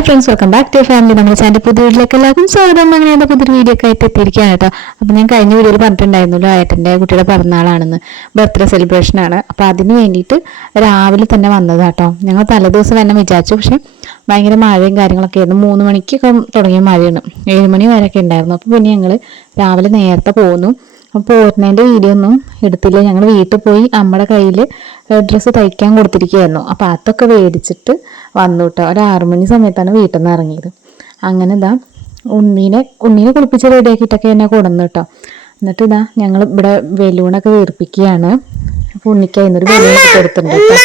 Hi friends welcome back to family നമ്മുടെ ചാന്റെ പുതിയ വീട്ടിലേക്ക് എല്ലാവർക്കും സ്വാഗതം. അങ്ങനെ എന്താ പുതിയൊരു വീഡിയോ ഒക്കെ ആയിട്ട് എത്തിയിരിക്കുകയാണ് കേട്ടോ. അപ്പം ഞാൻ കഴിഞ്ഞ വീഡിയോയിൽ പറഞ്ഞിട്ടുണ്ടായിരുന്നല്ലോ ഏട്ടന്റെ കുട്ടിയുടെ പിറന്നാളാണെന്ന്. ബർത്ത്ഡേ സെലിബ്രേഷൻ ആണ്. അപ്പോൾ അതിന് വേണ്ടിയിട്ട് രാവിലെ തന്നെ വന്നത് കേട്ടോ. ഞങ്ങൾ തലേദിവസം തന്നെ വിചാരിച്ചു. പക്ഷേ ഭയങ്കര മഴയും കാര്യങ്ങളൊക്കെ ആയിരുന്നു. മൂന്ന് മണിക്കൊക്കെ തുടങ്ങിയ മഴയാണ്. ഏഴ് മണി വരെയൊക്കെ ഉണ്ടായിരുന്നു. അപ്പോൾ പിന്നെ ഞങ്ങൾ രാവിലെ നേരത്തെ പോന്നു. അപ്പോൾ പോരുന്നതിന്റെ വീഡിയോ ഒന്നും എടുത്തില്ല. ഞങ്ങൾ വീട്ടിൽ പോയി നമ്മുടെ കയ്യിൽ ഡ്രസ്സ് തയ്ക്കാൻ കൊടുത്തിരിക്കുകയായിരുന്നു. അപ്പോൾ അതൊക്കെ മേടിച്ചിട്ട് വന്നു കേട്ടോ ഒരു ആറു മണി സമയത്താണ് വീട്ടിൽ നിന്ന് ഇറങ്ങിയത്. അങ്ങനെ ഇതാ ഉണ്ണീനെ ഉണ്ണീനെ കുളിപ്പിച്ച് റെഡിയാക്കിയിട്ടൊക്കെ എന്നെ കൊടുന്നു കേട്ടോ എന്നിട്ട് ഇതാ ഞങ്ങൾ ഇവിടെ ബലൂണൊക്കെ വീർപ്പിക്കുകയാണ്. ഉണ്ണിക്ക് അതിനൊരു ബലൂൺ കൊടുത്തിട്ടുണ്ട് കേട്ടോ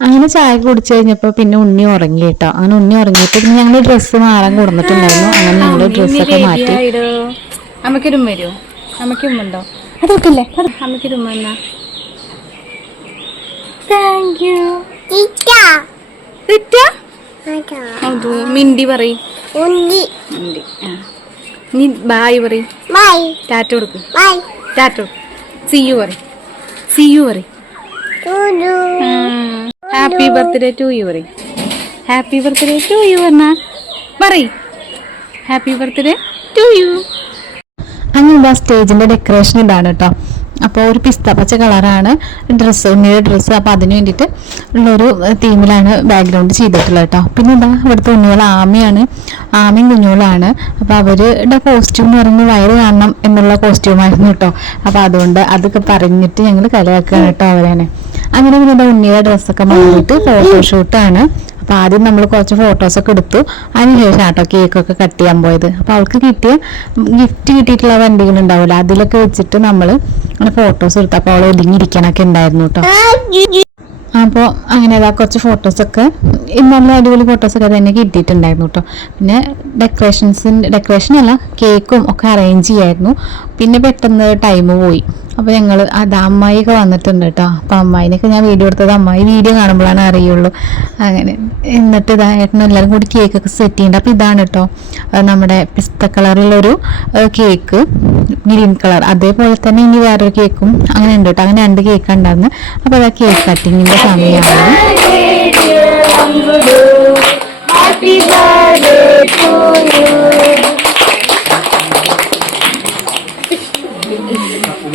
അങ്ങനെ ചായ കുടിച്ചു കഴിഞ്ഞപ്പോൾ പിന്നെ ഉണ്ണി ഉറങ്ങി കേട്ടോ അങ്ങനെ ഉണ്ണി ഉറങ്ങിയിട്ട് പിന്നെ ഞങ്ങൾ ഡ്രസ്സ് മാറാൻ കൊടുത്തിട്ടുണ്ടായിരുന്നു. അങ്ങനെ ഞങ്ങൾ ഡ്രസ്സൊക്കെ മാറ്റി. അമ്മയ്ക്കൊരു വരുമോ അമ്മയ്ക്ക് അതൊക്കെ അല്ലേ അമ്മയ്ക്കൊരു ഉമ്മ എന്നാ താങ്ക് യു അത് മിണ്ടി പറയും. മിണ്ടി. ആ. നീ ബായ് പറയും. ടാറ്റ കൊടുക്ക്. ടാറ്റ സീ യു പറയും. സീ യു പറയും. ഹാപ്പി ബർത്ത്ഡേ ടു യു പറയും. ഹാപ്പി ബർത്ത്ഡേ ടു യു എന്നാ. പറയ്. ഹാപ്പി ബർത്ത്ഡേ ടു യു അങ്ങനെ സ്റ്റേജിന്റെ ഡെക്കറേഷൻ ഇതാണ് കേട്ടോ. അപ്പോൾ ഒരു പിസ്ത പച്ച കളറാണ് ഡ്രസ്സ് ഉണ്ണിയുടെ ഡ്രസ്സ് അപ്പോൾ അതിന് വേണ്ടിയിട്ട് ഉള്ളൊരു തീമിലാണ് ബാക്ക്ഗ്രൗണ്ട് ചെയ്തിട്ടുള്ളത് കേട്ടോ. പിന്നെ എന്താ ഇവിടുത്തെ ഉണ്ണികൾ ആമയാണ്. ആമയും കുഞ്ഞുങ്ങളാണ്. അപ്പോൾ അവരുടെ കോസ്റ്റ്യൂം എന്ന് പറയുമ്പോൾ വയറ് കാണണം എന്നുള്ള കോസ്റ്റ്യൂമായിരുന്നു കേട്ടോ. അപ്പോൾ അതുകൊണ്ട് അതൊക്കെ പറഞ്ഞിട്ട് ഞങ്ങൾ കളിയാക്കുകയാണ് കേട്ടോ അവരെ അങ്ങനെ പിന്നെ ഉണ്ണിയുടെ ഡ്രസ്സൊക്കെ മാറിയിട്ട് ഫോട്ടോഷൂട്ടാണ് അപ്പൊ ആദ്യം നമ്മൾ കുറച്ച് ഫോട്ടോസൊക്കെ എടുത്തു. അതിനുശേഷം ആട്ടോ കേക്കൊക്കെ കട്ട് ചെയ്യാൻ പോയത്. അപ്പൊ അവൾക്ക് കിട്ടിയ ഗിഫ്റ്റ് കിട്ടിയിട്ടുള്ള വണ്ടികൾ ഉണ്ടാവില്ല അതിലൊക്കെ വെച്ചിട്ട് നമ്മൾ ഫോട്ടോസ് എടുത്തു. അപ്പോൾ അവൾ ഒതുങ്ങിയിരിക്കാനൊക്കെ ഉണ്ടായിരുന്നു കേട്ടോ അപ്പോൾ അങ്ങനെ അതാ കുറച്ച് ഫോട്ടോസൊക്കെ നല്ല അടിപൊളി ഫോട്ടോസൊക്കെ തന്നെ കിട്ടിയിട്ടുണ്ടായിരുന്നു കേട്ടോ പിന്നെ ഡെക്കറേഷൻസിന്റെ ഡെക്കറേഷൻ അല്ല കേക്കും ഒക്കെ അറേഞ്ച് ചെയ്യായിരുന്നു. പിന്നെ പെട്ടെന്ന് ടൈം പോയി. അപ്പോൾ ഞങ്ങൾ അത് അമ്മായിയൊക്കെ വന്നിട്ടുണ്ട് കേട്ടോ. അപ്പോൾ അമ്മായിനൊക്കെ ഞാൻ വീഡിയോ എടുത്തത് അമ്മായി വീഡിയോ കാണുമ്പോഴാണ് അറിയുള്ളൂ. അങ്ങനെ എന്നിട്ട് ഇതാ ഏട്ടനും എല്ലാവരും കൂടി കേക്കൊക്കെ സെറ്റ് ചെയ്യുന്നുണ്ട് അപ്പോൾ ഇതാണ് കേട്ടോ നമ്മുടെ പിസ്ത കളറിലൊരു കേക്ക് ഗ്രീൻ കളർ അതേപോലെ തന്നെ ഇനി വേറൊരു കേക്കും അങ്ങനെ ഉണ്ട് കേട്ടോ. അങ്ങനെ രണ്ട് കേക്ക് ഉണ്ടായിരുന്നു. അപ്പോൾ അതാ കേക്ക് കട്ടിങ്ങിന്റെ സമയമാണ്.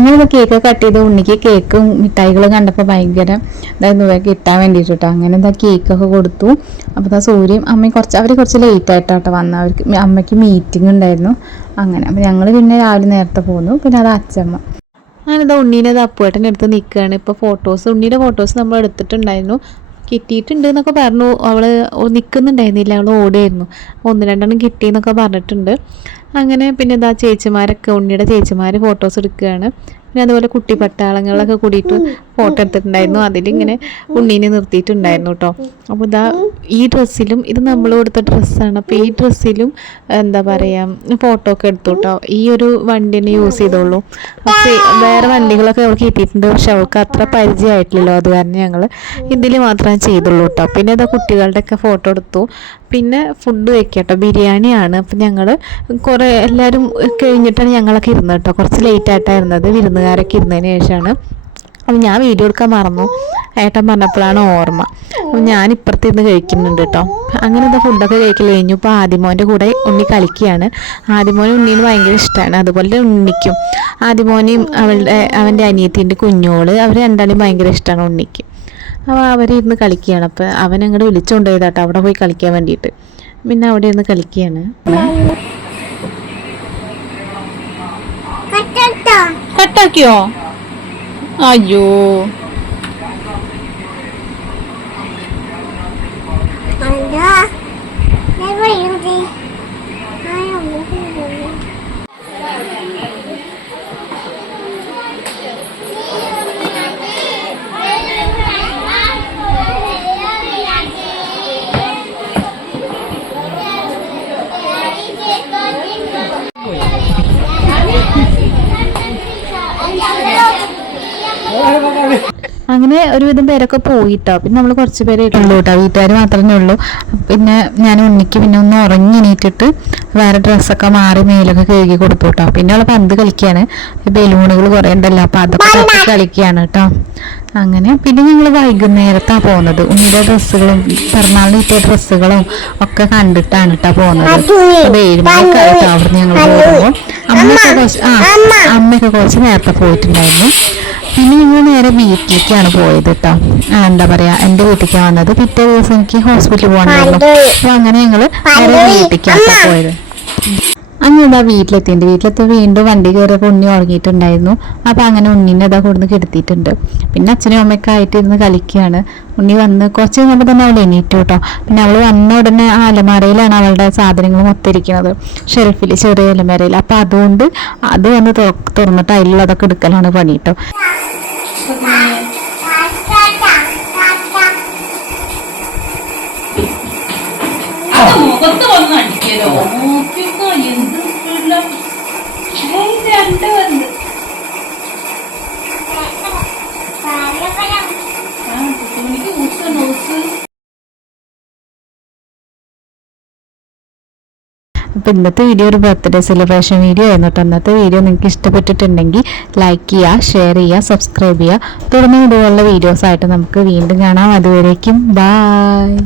അങ്ങനെ കേക്ക് കട്ട് ചെയ്ത് ഉണ്ണിക്ക് കേക്കും മിഠായികളും കണ്ടപ്പോൾ ഭയങ്കര ഇതായിരുന്നു കിട്ടാൻ വേണ്ടിയിട്ട് അങ്ങനെ എന്താ കേക്കൊക്കെ കൊടുത്തു. അപ്പോൾ സൂര്യയും അമ്മയും കുറച്ച് അവർ കുറച്ച് ലേറ്റ് ആയിട്ടാട്ടോ വന്ന. അവർക്ക് അമ്മയ്ക്ക് മീറ്റിംഗ് ഉണ്ടായിരുന്നു. അങ്ങനെ. അപ്പോൾ ഞങ്ങൾ പിന്നെ രാവിലെ നേരത്തെ പോന്നു. പിന്നെ അത് അച്ചമ്മ അങ്ങനെ ഇതാ ഉണ്ണീനെ ഇത് അപ്പുവേട്ടന്റെ അടുത്ത് നിൽക്കുകയാണ് ഇപ്പോൾ ഫോട്ടോസ് ഉണ്ണിയുടെ ഫോട്ടോസ് നമ്മൾ എടുത്തിട്ടുണ്ടായിരുന്നു. കിട്ടിയിട്ടുണ്ട് എന്നൊക്കെ പറഞ്ഞു അവൾ നിൽക്കുന്നുണ്ടായിരുന്നില്ല അവൾ ഓടിയായിരുന്നു ഒന്ന് രണ്ടെണ്ണം കിട്ടിയെന്നൊക്കെ പറഞ്ഞിട്ടുണ്ട്. അങ്ങനെ പിന്നെ ഇതാ ചേച്ചിമാരൊക്കെ ഉണ്ണിയുടെ ചേച്ചിമാർ ഫോട്ടോസ് എടുക്കുകയാണ്. പിന്നെ അതുപോലെ കുട്ടി പട്ടാളങ്ങളിലൊക്കെ കൂടിയിട്ട് ഫോട്ടോ എടുത്തിട്ടുണ്ടായിരുന്നു. അതിലിങ്ങനെ ഉണ്ണീനെ നിർത്തിയിട്ടുണ്ടായിരുന്നു കേട്ടോ അപ്പോൾ ഇതാ ഈ ഡ്രസ്സിലും ഇത് നമ്മൾ കൊടുത്ത ഡ്രസ്സാണ്. അപ്പോൾ ഈ ഡ്രസ്സിലും എന്താ പറയുക ഫോട്ടോ ഒക്കെ എടുത്തു കേട്ടോ ഈ ഒരു വണ്ടിനെ യൂസ് ചെയ്തോളൂ. പക്ഷേ വേറെ വണ്ടികളൊക്കെ അവൾക്ക് കിട്ടിയിട്ടുണ്ട്. പക്ഷെ അവൾക്ക് അത്ര പരിചയമായിട്ടില്ലല്ലോ. അത് കാരണം ഞങ്ങൾ ഇതിൽ മാത്രമേ ചെയ്തുള്ളൂ കേട്ടോ പിന്നെ ഇതാ കുട്ടികളുടെയൊക്കെ ഫോട്ടോ എടുത്തു. പിന്നെ ഫുഡ് വെക്കുക കേട്ടോ ബിരിയാണിയാണ്. അപ്പം ഞങ്ങൾ കുറേ എല്ലാവരും കഴിഞ്ഞിട്ടാണ് ഞങ്ങളൊക്കെ ഇരുന്നത് കേട്ടോ കുറച്ച് ലേറ്റ് ആയിട്ടാണ് ഇരുന്നത്. വിരുന്നുകാരൊക്കെ ഇരുന്നതിന് ശേഷമാണ്. അപ്പം ഞാൻ വീഡിയോ എടുക്കാൻ മറന്നു. ഏട്ടൻ പറഞ്ഞപ്പോഴാണ് ഓർമ്മ. അപ്പം ഞാൻ ഇപ്പുറത്തിരുന്ന് കഴിക്കുന്നുണ്ട് കേട്ടോ. അങ്ങനെ എന്താ ഫുഡൊക്കെ കഴിക്കൽ കഴിഞ്ഞു. ഇപ്പോൾ ആദിമോന്റെ കൂടെ ഉണ്ണി കളിക്കുകയാണ്. ആദിമോനും ഉണ്ണീന് ഭയങ്കര ഇഷ്ടമാണ് അതുപോലെ ഉണ്ണിക്കും. ആദിമോനെയും അവളുടെ അവന്റെ അനിയത്തിന്റെ കുഞ്ഞോൾ അവർ രണ്ടാളും ഭയങ്കര ഇഷ്ടമാണ് ഉണ്ണിക്ക്. അപ്പോൾ അവരിരുന്ന് കളിക്കുകയാണ്. അപ്പോൾ അവൻ അങ്ങോട്ട് വിളിച്ചുകൊണ്ട് പോയതാട്ടോ. അവിടെ പോയി കളിക്കാൻ വേണ്ടിയിട്ട്. പിന്നെ അവിടെ ഇരുന്ന് കളിക്കുകയാണ്. കട്ടാക്കിയോ അയ്യോ. അങ്ങനെ ഒരുവിധം പേരൊക്കെ പോയിട്ടോ. പിന്നെ നമ്മൾ കുറച്ച് പേരെ ഇട്ടുള്ളൂ കേട്ടോ വീട്ടുകാർ മാത്രമേ ഉള്ളൂ. പിന്നെ ഞാൻ ഉണ്ണിക്ക് പിന്നെ ഒന്ന് ഉറങ്ങി എണീറ്റിട്ട് വേറെ ഡ്രസ്സൊക്കെ മാറി മേലൊക്കെ കഴുകി കൊടുത്തു കേട്ടോ പിന്നെ അവളെ പന്ത് കളിക്കുകയാണ് ബലൂണുകൾ കുറേ ഉണ്ടല്ലോ അപ്പൊ അതൊക്കെ കളിക്കുകയാണ് കേട്ടോ അങ്ങനെ പിന്നെ ഞങ്ങൾ വൈകുന്നേരത്താണ് പോകുന്നത് ഉണ്ണിയുടെ ഡ്രസ്സുകളും പിറന്നാളിന് കിട്ടിയ ഡ്രസ്സുകളും ഒക്കെ കണ്ടിട്ടാണ് കേട്ടോ പോകുന്നത് ആയിട്ടോ അവിടുന്ന് ഞങ്ങൾ പോകുമ്പോൾ അമ്മയൊക്കെ കുറച്ച് ആ അമ്മയൊക്കെ കുറച്ച് നേരത്തെ പോയിട്ടുണ്ടായിരുന്നു. പിന്നെ ഞങ്ങൾ നേരെ വീട്ടിലേക്കാണ് പോയത് കേട്ടോ എന്താ പറയാ എന്റെ വീട്ടിലേക്ക് വന്നത്. പിറ്റേ ദിവസം എനിക്ക് ഹോസ്പിറ്റലിൽ പോകണമായിരുന്നു അപ്പൊ അങ്ങനെ ഞങ്ങൾ നേരെ വീട്ടിലേക്കാണ് പോയത്. അങ്ങനെ ഇതാ എന്റെ വീട്ടിലെത്തി വീണ്ടും വണ്ടി കയറിയപ്പോൾ ഉണ്ണി ഉറങ്ങിയിട്ടുണ്ടായിരുന്നു. അപ്പോൾ അങ്ങനെ ഉണ്ണീനെ ഇതാ കൊടുന്ന് കിടത്തിയിട്ടുണ്ട്. പിന്നെ അച്ഛനും അമ്മയൊക്കെ ആയിട്ട് ഇരുന്ന് കളിക്കുകയാണ് ഉണ്ണി വന്ന് കുറച്ച് കഴിഞ്ഞപ്പോൾ തന്നെ അവൾ എണീറ്റു കേട്ടോ. പിന്നെ അവൾ വന്ന ഉടനെ ആ അലമാരയിലാണ് അവളുടെ സാധനങ്ങൾ മൊത്തിരിക്കുന്നത് ഷെൽഫിൽ ചെറിയ അലമാരയിൽ അപ്പോൾ അതുകൊണ്ട് അത് വന്ന് തുറന്നിട്ട് അതിലുള്ളതൊക്കെ എടുക്കലാണ് പണി കേട്ടോ. മുഖത്ത് നോക്കിക്കോ എന്ത് സ്പീഡിലാ. ഏയ് രണ്ട് വന്ന് ആ കുട്ടുമണിക്ക് ഊസ് നോസ് അപ്പോൾ ഇന്നത്തെ വീഡിയോ ഒരു ബർത്ത്ഡേ സെലിബ്രേഷൻ വീഡിയോ ആയിരുന്നു കേട്ടോ അന്നത്തെ വീഡിയോ നിങ്ങൾക്ക് ഇഷ്ടപ്പെട്ടിട്ടുണ്ടെങ്കിൽ ലൈക്ക് ചെയ്യുക ഷെയർ ചെയ്യുക സബ്സ്ക്രൈബ് ചെയ്യുക. തുടർന്ന് ഇതുപോലുള്ള വീഡിയോസായിട്ട് നമുക്ക് വീണ്ടും കാണാം. അതുവരേക്കും ബായ്